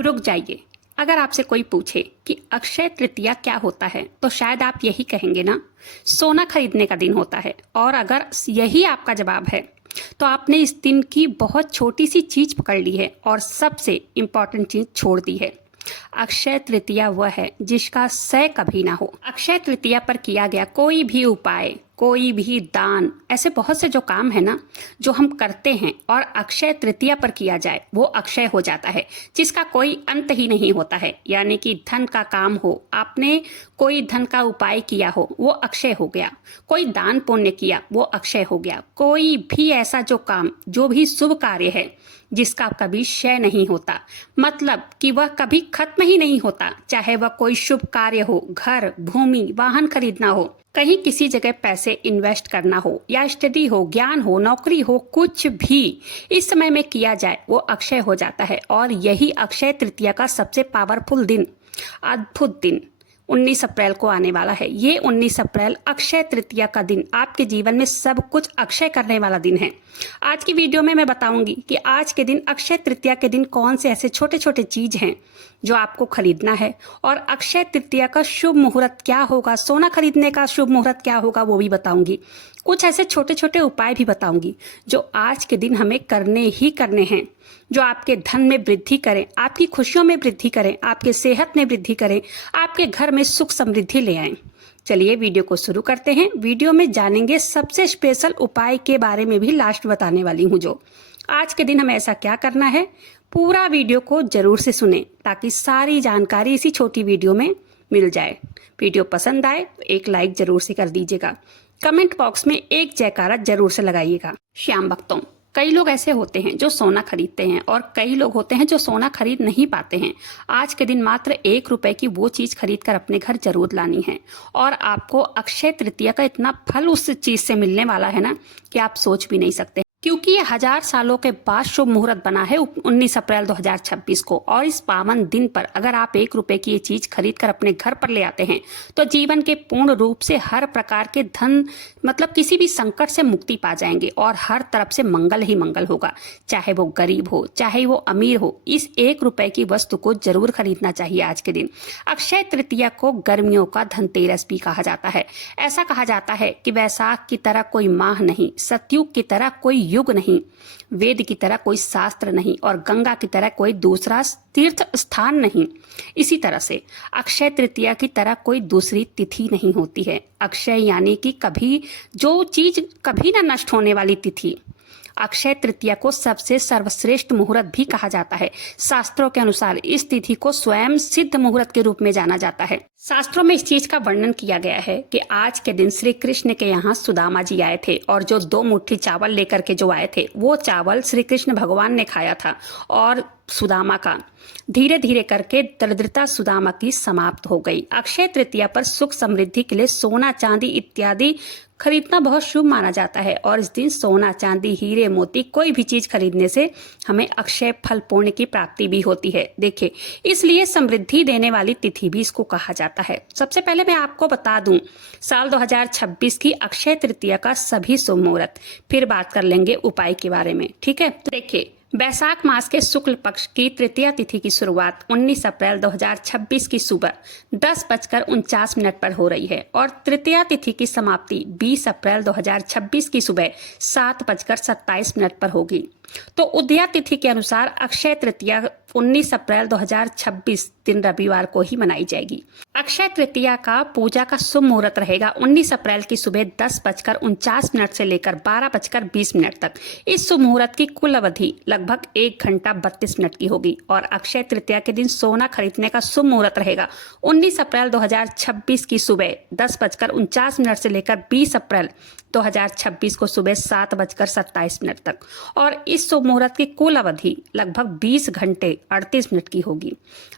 रुक जाइए। अगर आपसे कोई पूछे कि अक्षय तृतीया क्या होता है तो शायद आप यही कहेंगे ना, सोना खरीदने का दिन होता है। और अगर यही आपका जवाब है तो आपने इस दिन की बहुत छोटी सी चीज पकड़ ली है और सबसे इम्पोर्टेंट चीज छोड़ दी है। अक्षय तृतीया वह है जिसका क्षय कभी ना हो। अक्षय तृतीया पर किया गया कोई भी उपाय, कोई भी दान, ऐसे बहुत से जो काम है ना जो हम करते हैं और अक्षय तृतीया पर किया जाए वो अक्षय हो जाता है, जिसका कोई अंत ही नहीं होता है। यानी कि धन का काम हो, आपने कोई धन का उपाय किया हो वो अक्षय हो गया, कोई दान पुण्य किया वो अक्षय हो गया। कोई भी ऐसा जो काम, जो भी शुभ कार्य है जिसका कभी क्षय नहीं होता, मतलब कि वह कभी खत्म ही नहीं होता। चाहे वह कोई शुभ कार्य हो, घर, भूमि, वाहन खरीदना हो, कहीं किसी जगह पैसे इन्वेस्ट करना हो, या स्टडी हो, ज्ञान हो, नौकरी हो, कुछ भी इस समय में किया जाए वो अक्षय हो जाता है। और यही अक्षय तृतीया का सबसे पावरफुल दिन, अद्भुत दिन 19 अप्रैल को आने वाला है। ये 19 अप्रैल अक्षय तृतीया का दिन आपके जीवन में सब कुछ अक्षय करने वाला दिन है। आज की वीडियो में मैं बताऊंगी कि आज के दिन, अक्षय तृतीया के दिन, कौन से ऐसे छोटे छोटे चीज हैं जो आपको खरीदना है, और अक्षय तृतीया का शुभ मुहूर्त क्या होगा, सोना खरीदने का शुभ मुहूर्त क्या होगा वो भी बताऊंगी। कुछ ऐसे छोटे छोटे उपाय भी बताऊंगी जो आज के दिन हमें करने ही करने हैं, जो आपके धन में वृद्धि करें, आपकी खुशियों में वृद्धि करें, आपके सेहत में वृद्धि करें, आपके घर में सुख समृद्धि ले आएं। चलिए वीडियो को शुरू करते हैं। वीडियो में जानेंगे सबसे स्पेशल उपाय के बारे में भी लास्ट बताने वाली हूँ। जो आज के दिन हमें ऐसा क्या करना है, पूरा वीडियो को जरूर से सुने ताकि सारी जानकारी इसी छोटी वीडियो में मिल जाए। वीडियो पसंद आए तो एक लाइक जरूर से कर दीजिएगा। कमेंट बॉक्स में एक जयकारा जरूर से लगाइएगा। श्याम भक्तों, कई लोग ऐसे होते हैं जो सोना खरीदते हैं और कई लोग होते हैं जो सोना खरीद नहीं पाते हैं। आज के दिन मात्र 1 रुपए की वो चीज खरीद कर अपने घर जरूर लानी है, और आपको अक्षय तृतीया का इतना फल उस चीज से मिलने वाला है ना कि आप सोच भी नहीं सकते। क्योंकि ये 1000 सालों के बाद शुभ मुहूर्त बना है 19 अप्रैल 2026 को, और इस पावन दिन पर अगर आप 1 रुपए की ये चीज खरीद कर अपने घर पर ले आते हैं तो जीवन के पूर्ण रूप से हर प्रकार के धन, मतलब किसी भी संकट से मुक्ति पा जाएंगे और हर तरफ से मंगल ही मंगल होगा। चाहे वो गरीब हो, चाहे वो अमीर हो, इस 1 रुपए की वस्तु को जरूर खरीदना चाहिए आज के दिन। अक्षय तृतीया को गर्मियों का धनतेरस भी कहा जाता है। ऐसा कहा जाता है कि वैशाख की तरह कोई माह नहीं, सतयुग की तरह कोई युग नहीं, वेद की तरह कोई शास्त्र नहीं, और गंगा की तरह कोई दूसरा तीर्थ स्थान नहीं। इसी तरह से अक्षय तृतीया की तरह कोई दूसरी तिथि नहीं होती है। अक्षय यानी कि कभी, जो चीज कभी ना नष्ट होने वाली तिथि। अक्षय तृतीया को सबसे सर्वश्रेष्ठ मुहूर्त भी कहा जाता है। शास्त्रों के अनुसार इस तिथि को स्वयं सिद्ध मुहूर्त के रूप में जाना जाता है। शास्त्रों में इस चीज का वर्णन किया गया है कि आज के दिन श्री कृष्ण के यहाँ सुदामा जी आए थे, और जो 2 मुट्ठी चावल लेकर के जो आए थे वो चावल श्री कृष्ण भगवान ने खाया था, और सुदामा का धीरे धीरे करके दरिद्रता सुदामा की समाप्त हो गई। अक्षय तृतीया पर सुख समृद्धि के लिए सोना, चांदी इत्यादि खरीदना बहुत शुभ माना जाता है, और इस दिन सोना, चांदी, हीरे, मोती, कोई भी चीज खरीदने से हमें अक्षय फल पुण्य की प्राप्ति भी होती है। देखिए, इसलिए समृद्धि देने वाली तिथि भी इसको कहा जाता है। सबसे पहले मैं आपको बता दूं साल 2026 की अक्षय तृतीया का सभी शुभ मुहूर्त, फिर बात कर लेंगे उपाय के बारे में। ठीक है, तो देखिए, वैशाख मास के शुक्ल पक्ष की तृतीया तिथि की शुरुआत 19 अप्रैल 2026 की सुबह 10:49 पर हो रही है, और तृतीया तिथि की समाप्ति 20 अप्रैल 2026 की सुबह 7:27 पर होगी। तो उदया तिथि के अनुसार अक्षय तृतीया 19 अप्रैल 2026 दिन रविवार को ही मनाई जाएगी। अक्षय तृतीया का पूजा का शुभ मुहूर्त रहेगा 19 अप्रैल की सुबह 10:49 से लेकर 12:20 तक। इस शुभ मुहूर्त की कुल अवधि लगभग 1 घंटा 32 मिनट की होगी, और अक्षय तृतीया के दिन सोना खरीदने का शुभ मुहूर्त रहेगा 19 अप्रैल 2026 की सुबह 10:49 से लेकर 20 अप्रैल 2026 को सुबह 7:27 तक, और इस शुभ मुहूर्त की कुल अवधि लगभग 20 घंटे 38 मिनट की होगी।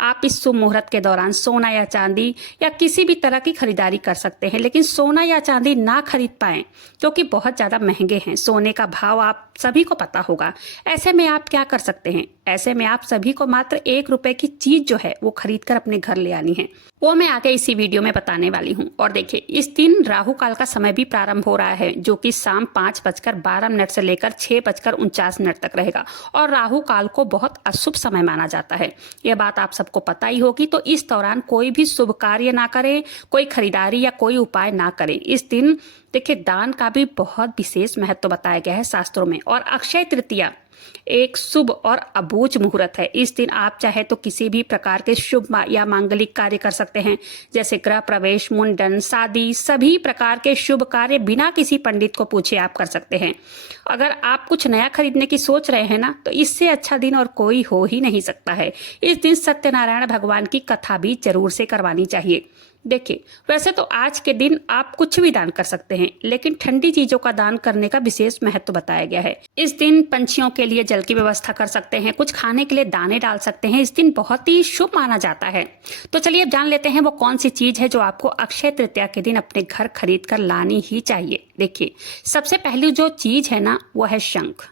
आप इस शुभ मुहूर्त के दौरान सोना या चांदी या किसी भी तरह की खरीदारी कर सकते हैं, लेकिन सोना या चांदी ना खरीद पाएं क्योंकि बहुत ज़्यादा महंगे हैं। सोने का भाव आप सभी को पता होगा। ऐसे में आप क्या कर सकते हैं, ऐसे में आप सभी को मात्र 1 रुपए की चीज़ जो है वो खरीद कर अपने घर ले आनी है। वो मैं आगे इसी वीडियो में बताने वाली हूँ। और देखिए, इस दिन राहु काल का समय भी प्रारंभ हो रहा है, जो कि शाम 5:12 से लेकर 6:49 तक रहेगा। और राहु काल को बहुत अशुभ समय माना जाता है, यह बात आप सबको पता ही होगी। तो इस दौरान कोई भी शुभ कार्य ना करें, कोई खरीदारी या कोई उपाय ना करें। इस दिन देखिए, दान का भी बहुत विशेष महत्व बताया गया है शास्त्रों में। और अक्षय तृतीया एक शुभ और अबूझ मुहूर्त है। इस दिन आप चाहे तो किसी भी प्रकार के शुभ या मांगलिक कार्य कर सकते हैं, जैसे गृह प्रवेश, मुंडन, शादी, सभी प्रकार के शुभ कार्य बिना किसी पंडित को पूछे आप कर सकते हैं। अगर आप कुछ नया खरीदने की सोच रहे हैं ना, तो इससे अच्छा दिन और कोई हो ही नहीं सकता है। इस दिन सत्यनारायण भगवान की कथा भी जरूर से करवानी चाहिए। देखिए, वैसे तो आज के दिन आप कुछ भी दान कर सकते हैं, लेकिन ठंडी चीजों का दान करने का विशेष महत्व बताया गया है। इस दिन पंछियों के लिए जल की व्यवस्था कर सकते हैं, कुछ खाने के लिए दाने डाल सकते हैं। इस दिन बहुत ही शुभ माना जाता है। तो चलिए अब जान लेते हैं वो कौन सी चीज है जो आपको अक्षय तृतीया के दिन अपने घर खरीद कर लानी ही चाहिए। देखिए, सबसे पहली जो चीज है ना, वो है शंख।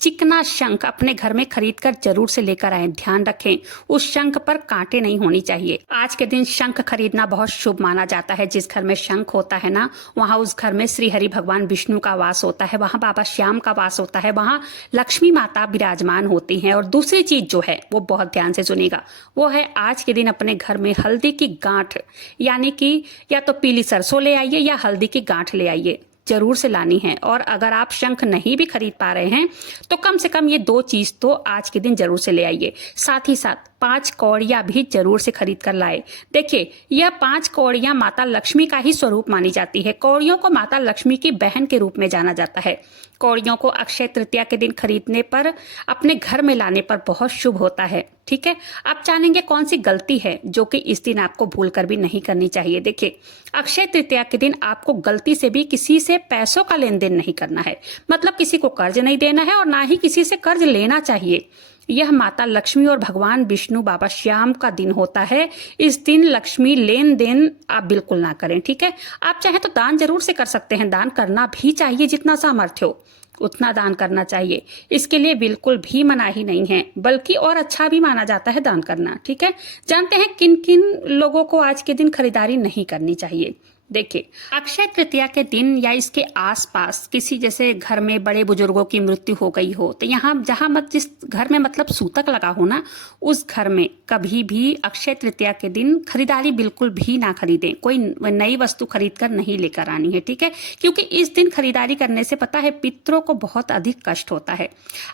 चिकना शंख अपने घर में खरीद कर जरूर से लेकर आए। ध्यान रखें, उस शंख पर कांटे नहीं होनी चाहिए। आज के दिन शंख खरीदना बहुत शुभ माना जाता है। जिस घर में शंख होता है ना, वहाँ उस घर में श्री हरि भगवान विष्णु का वास होता है, वहाँ बाबा श्याम का वास होता है, वहाँ लक्ष्मी माता विराजमान होती हैं। और दूसरी चीज जो है, वो बहुत ध्यान से सुनिएगा, वो है आज के दिन अपने घर में हल्दी की गांठ, यानी कि या तो पीली सरसों ले आइए या हल्दी की गांठ ले आइए, जरूर से लानी है। और अगर आप शंख नहीं भी खरीद पा रहे हैं, तो कम से कम ये दो चीज तो आज के दिन जरूर से ले आइए। साथ ही साथ 5 कौड़ियां भी जरूर से खरीद कर लाए। देखिए, यह 5 कौड़ियां माता लक्ष्मी का ही स्वरूप मानी जाती है। कौड़ियों को माता लक्ष्मी की बहन के रूप में जाना जाता है। कौड़ियों को अक्षय तृतीया के दिन खरीदने पर, अपने घर में लाने पर बहुत शुभ होता है। ठीक है, आप जानेंगे कौन सी गलती है जो कि इस दिन आपको भूल कर भी नहीं करनी चाहिए। देखिए, अक्षय तृतीया के दिन आपको गलती से भी किसी से पैसों का लेन देन नहीं करना है। मतलब किसी को कर्ज नहीं देना है और ना ही किसी से कर्ज लेना चाहिए। यह माता लक्ष्मी और भगवान विष्णु, बाबा श्याम का दिन होता है। इस दिन लक्ष्मी लेन देन आप बिल्कुल ना करें। ठीक है, आप चाहे तो दान जरूर से कर सकते हैं, दान करना भी चाहिए, जितना सामर्थ्य हो उतना दान करना चाहिए। इसके लिए बिल्कुल भी मनाही नहीं है, बल्कि और अच्छा भी माना जाता है दान करना। ठीक है, जानते हैं किन किन लोगों को आज के दिन खरीदारी नहीं करनी चाहिए। देखिए, अक्षय तृतीया के दिन या इसके आसपास किसी जैसे घर में बड़े बुजुर्गों की मृत्यु हो गई हो, तो यहाँ जहाँ मत जिस घर में मतलब सूतक लगा हो ना, उस घर में कभी भी अक्षय तृतीया के दिन खरीदारी बिल्कुल भी ना खरीदें। कोई नई वस्तु खरीद कर नहीं लेकर आनी है। ठीक है, क्योंकि इस दिन खरीदारी करने से पता है पितरों को बहुत अधिक कष्ट होता है।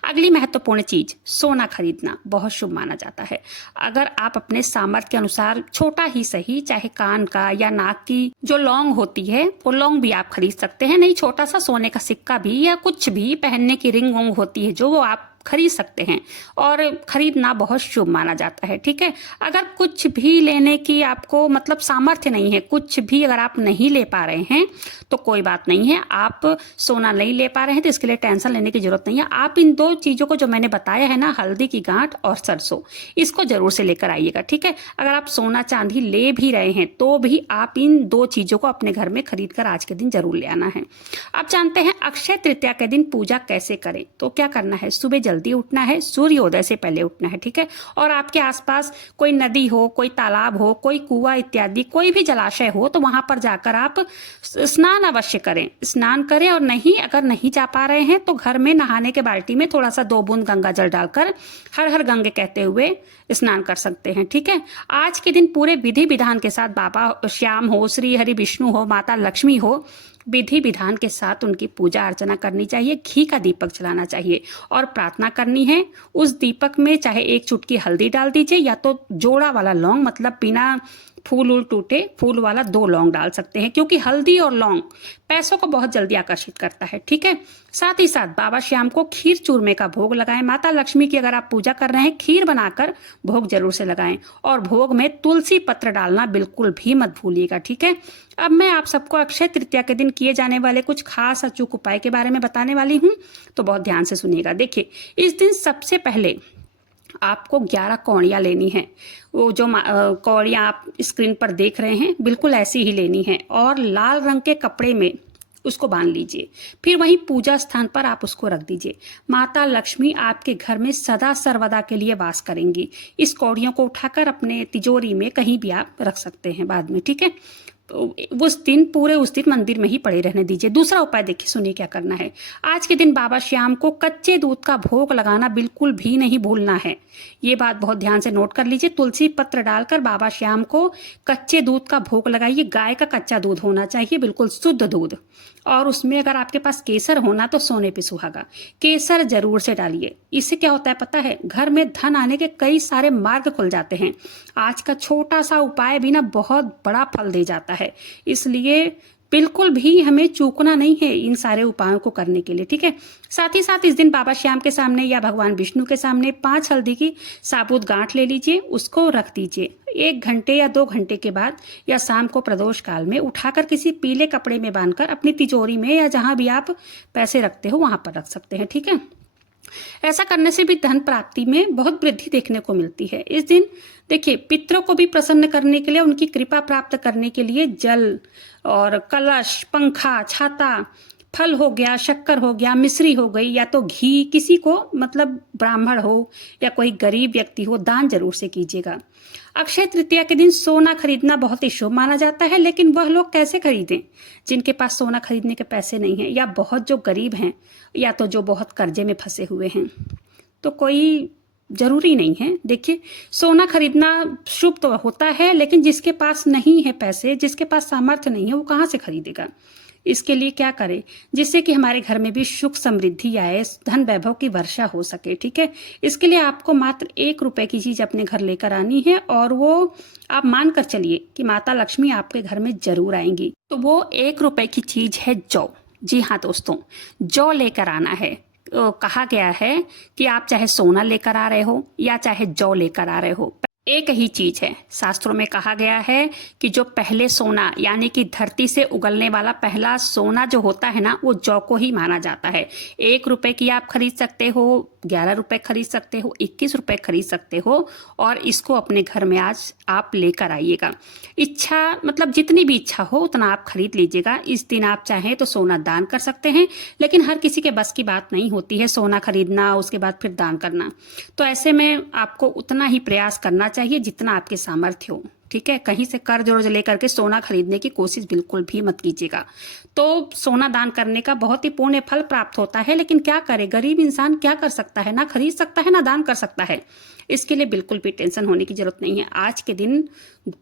अगली महत्वपूर्ण चीज, सोना खरीदना बहुत शुभ माना जाता है। अगर आप अपने सामर्थ्य के अनुसार छोटा ही सही, चाहे कान का या नाक की जो लौंग होती है, वो लौंग भी आप खरीद सकते हैं। नहीं, छोटा सा सोने का सिक्का भी या कुछ भी, पहनने की रिंग वोंग होती है जो, वो आप खरीद सकते हैं। और खरीदना बहुत शुभ माना जाता है। ठीक है, अगर कुछ भी लेने की आपको मतलब सामर्थ्य नहीं है, कुछ भी अगर आप नहीं ले पा रहे हैं, तो कोई बात नहीं है। आप सोना नहीं ले पा रहे हैं तो इसके लिए टेंशन लेने की जरूरत नहीं है। आप इन दो चीजों को जो मैंने बताया है ना, हल्दी की गांठ और सरसों, इसको जरूर से लेकर आइएगा। ठीक है, अगर आप सोना चांदी ले भी रहे हैं तो भी आप इन दो चीजों को अपने घर में खरीद कर आज के दिन जरूर ले आना है। आप जानते हैं अक्षय तृतीया के दिन पूजा कैसे करें। तो क्या करना है, सुबह जल्दी उठना है, सूर्योदय से पहले उठना है। ठीक है, और आपके आसपास कोई नदी हो, कोई तालाब हो, कोई कुआं इत्यादि कोई भी जलाशय हो, तो वहां पर जाकर आप स्नान अवश्य करें, स्नान करें। और नहीं, अगर नहीं जा पा रहे हैं तो घर में नहाने के बाल्टी में थोड़ा सा 2 बूंद गंगा जल डालकर हर हर गंगे कहते हुए स्नान कर सकते हैं। ठीक है, आज के दिन पूरे विधि विधान के साथ बाबा श्याम हो, श्री हरि विष्णु हो, माता लक्ष्मी हो, विधि विधान के साथ उनकी पूजा अर्चना करनी चाहिए। घी का दीपक जलाना चाहिए और प्रार्थना करनी है। उस दीपक में चाहे 1 चुटकी हल्दी डाल दीजिए, या तो जोड़ा वाला लौंग, मतलब बिना फूल उल टूटे फूल वाला 2 लौंग डाल सकते हैं, क्योंकि हल्दी और लौंग पैसों को बहुत जल्दी आकर्षित करता है। ठीक है, साथ ही साथ बाबा श्याम को खीर चूरमे का भोग लगाएं। माता लक्ष्मी की अगर आप पूजा कर रहे हैं, खीर बनाकर भोग जरूर से लगाएं। और भोग में तुलसी पत्र डालना बिल्कुल भी मत भूलिएगा। ठीक है, अब मैं आप सबको अक्षय तृतीया के दिन किए जाने वाले कुछ खास अचूक उपाय के बारे में बताने वाली हूँ, तो बहुत ध्यान से सुनिएगा। देखिए, इस दिन सबसे पहले आपको 11 कौड़ियाँ लेनी है। वो जो कौड़ियाँ आप स्क्रीन पर देख रहे हैं, बिल्कुल ऐसी ही लेनी है। और लाल रंग के कपड़े में उसको बांध लीजिए। फिर वहीं पूजा स्थान पर आप उसको रख दीजिए। माता लक्ष्मी आपके घर में सदा सर्वदा के लिए वास करेंगी। इस कौड़ियों को उठाकर अपने तिजोरी में कहीं भी आप रख सकते हैं बाद में, ठीक है। तो उस दिन मंदिर में ही पड़े रहने दीजिए। दूसरा उपाय देखिए, सुनिए क्या करना है। आज के दिन बाबा श्याम को कच्चे दूध का भोग लगाना बिल्कुल भी नहीं भूलना है। ये बात बहुत ध्यान से नोट कर लीजिए। तुलसी पत्र डालकर बाबा श्याम को कच्चे दूध का भोग लगाइए। गाय का कच्चा दूध होना चाहिए, बिल्कुल शुद्ध दूध। और उसमें अगर आपके पास केसर होना तो सोने पे सुहागा। केसर जरूर से डालिए। इससे क्या होता है पता है, घर में धन आने के कई सारे मार्ग खुल जाते हैं। आज का छोटा सा उपाय भी ना बहुत बड़ा फल दे जाता है। इसलिए बिल्कुल भी हमें चूकना नहीं है इन सारे उपायों को करने के लिए, ठीक है। साथ ही साथ इस दिन बाबा श्याम के सामने या भगवान विष्णु के सामने 5 हल्दी की साबुत गांठ ले लीजिए, उसको रख दीजिए। 1 घंटे या 2 घंटे के बाद या शाम को प्रदोष काल में उठाकर किसी पीले कपड़े में बांधकर अपनी तिजोरी में या जहां भी आप पैसे रखते हो वहां पर रख सकते हैं, ठीक है। ऐसा करने से भी धन प्राप्ति में बहुत वृद्धि देखने को मिलती है। इस दिन देखिए, पितरों को भी प्रसन्न करने के लिए, उनकी कृपा प्राप्त करने के लिए जल और कलश, पंखा, छाता, फल हो गया, शक्कर हो गया, मिश्री हो गई, या तो घी, किसी को मतलब ब्राह्मण हो या कोई गरीब व्यक्ति हो, दान जरूर से कीजिएगा। अक्षय तृतीया के दिन सोना खरीदना बहुत ही शुभ माना जाता है, लेकिन वह लोग कैसे खरीदें जिनके पास सोना खरीदने के पैसे नहीं हैं, या बहुत जो गरीब हैं, या तो जो बहुत कर्जे में फंसे हुए हैं। तो कोई जरूरी नहीं है। देखिए, सोना खरीदना शुभ तो होता है, लेकिन जिसके पास नहीं है पैसे, जिसके पास सामर्थ्य नहीं है, वो कहाँ से खरीदेगा। इसके लिए क्या करें, जिससे कि हमारे घर में भी सुख समृद्धि आए, धन वैभव की वर्षा हो सके, ठीक है। इसके लिए आपको मात्र 1 रुपए की चीज अपने घर लेकर आनी है, और वो आप मान कर चलिए कि माता लक्ष्मी आपके घर में जरूर आएंगी। तो वो 1 रुपए की चीज है जौ। जी हाँ दोस्तों, जौ लेकर आना है। कहा गया है कि आप चाहे सोना लेकर आ रहे हो या चाहे जौ लेकर आ रहे हो, एक ही चीज है। शास्त्रों में कहा गया है कि जो पहले सोना, यानी कि धरती से उगलने वाला पहला सोना जो होता है ना, वो जौ को ही माना जाता है। 1 रुपए की आप खरीद सकते हो, 11 रुपए खरीद सकते हो, 21 रुपए खरीद सकते हो, और इसको अपने घर में आज आप लेकर आइएगा। इच्छा मतलब जितनी भी इच्छा हो उतना आप खरीद लीजिएगा। इस दिन आप चाहें तो सोना दान कर सकते हैं, लेकिन हर किसी के बस की बात नहीं होती है सोना खरीदना उसके बाद फिर दान करना। तो ऐसे में आपको उतना ही प्रयास करना चाहिए जितना आपके सामर्थ्य हो, ठीक है। कहीं से कर्ज वर्ज लेकर के सोना खरीदने की कोशिश बिल्कुल भी मत कीजिएगा। तो सोना दान करने का बहुत ही पुण्य फल प्राप्त होता है, लेकिन क्या करे, गरीब इंसान क्या कर सकता है, ना खरीद सकता है ना दान कर सकता है। इसके लिए बिल्कुल भी टेंशन होने की जरूरत नहीं है। आज के दिन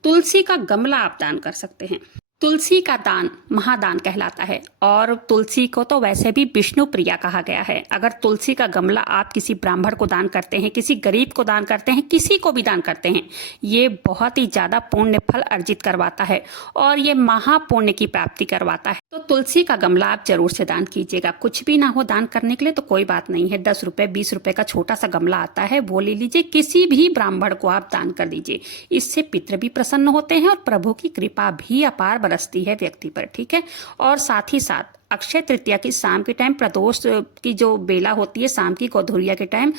तुलसी का गमला आप दान कर सकते हैं। तुलसी का दान महादान कहलाता है, और तुलसी को तो वैसे भी विष्णु प्रिया कहा गया है। अगर तुलसी का गमला आप किसी ब्राह्मण को दान करते हैं, किसी गरीब को दान करते हैं, किसी को भी दान करते हैं, ये बहुत ही ज्यादा पुण्य फल अर्जित करवाता है और ये महापुण्य की प्राप्ति करवाता है। तो तुलसी का गमला आप जरूर से दान कीजिएगा। कुछ भी ना हो दान करने के लिए तो कोई बात नहीं है, 10 रुपए 20 रुपए का छोटा सा गमला आता है, वो ले लीजिए। किसी भी ब्राह्मण को आप दान कर दीजिए। इससे पितृ भी प्रसन्न होते हैं और प्रभु की कृपा भी अपार बरसती है व्यक्ति पर, ठीक है। और साथ ही साथ अक्षय तृतीया की शाम के टाइम, प्रदोष की जो बेला होती है शाम की गोधूलिया के टाइम,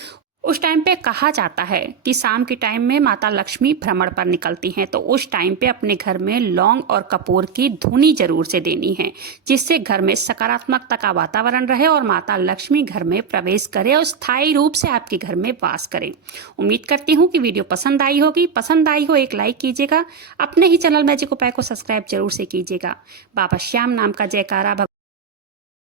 उस टाइम पे कहा जाता है कि शाम के टाइम में माता लक्ष्मी भ्रमण पर निकलती हैं। तो उस टाइम पे अपने घर में लौंग और कपूर की धुनी जरूर से देनी है, जिससे घर में सकारात्मकता का वातावरण रहे और माता लक्ष्मी घर में प्रवेश करे और स्थायी रूप से आपके घर में वास करें। उम्मीद करती हूँ कि वीडियो पसंद आई होगी। पसंद आई हो एक लाइक कीजिएगा। अपने ही चैनल मैजिक उपाय को सब्सक्राइब जरूर से कीजिएगा। बाबा श्याम नाम का जयकारा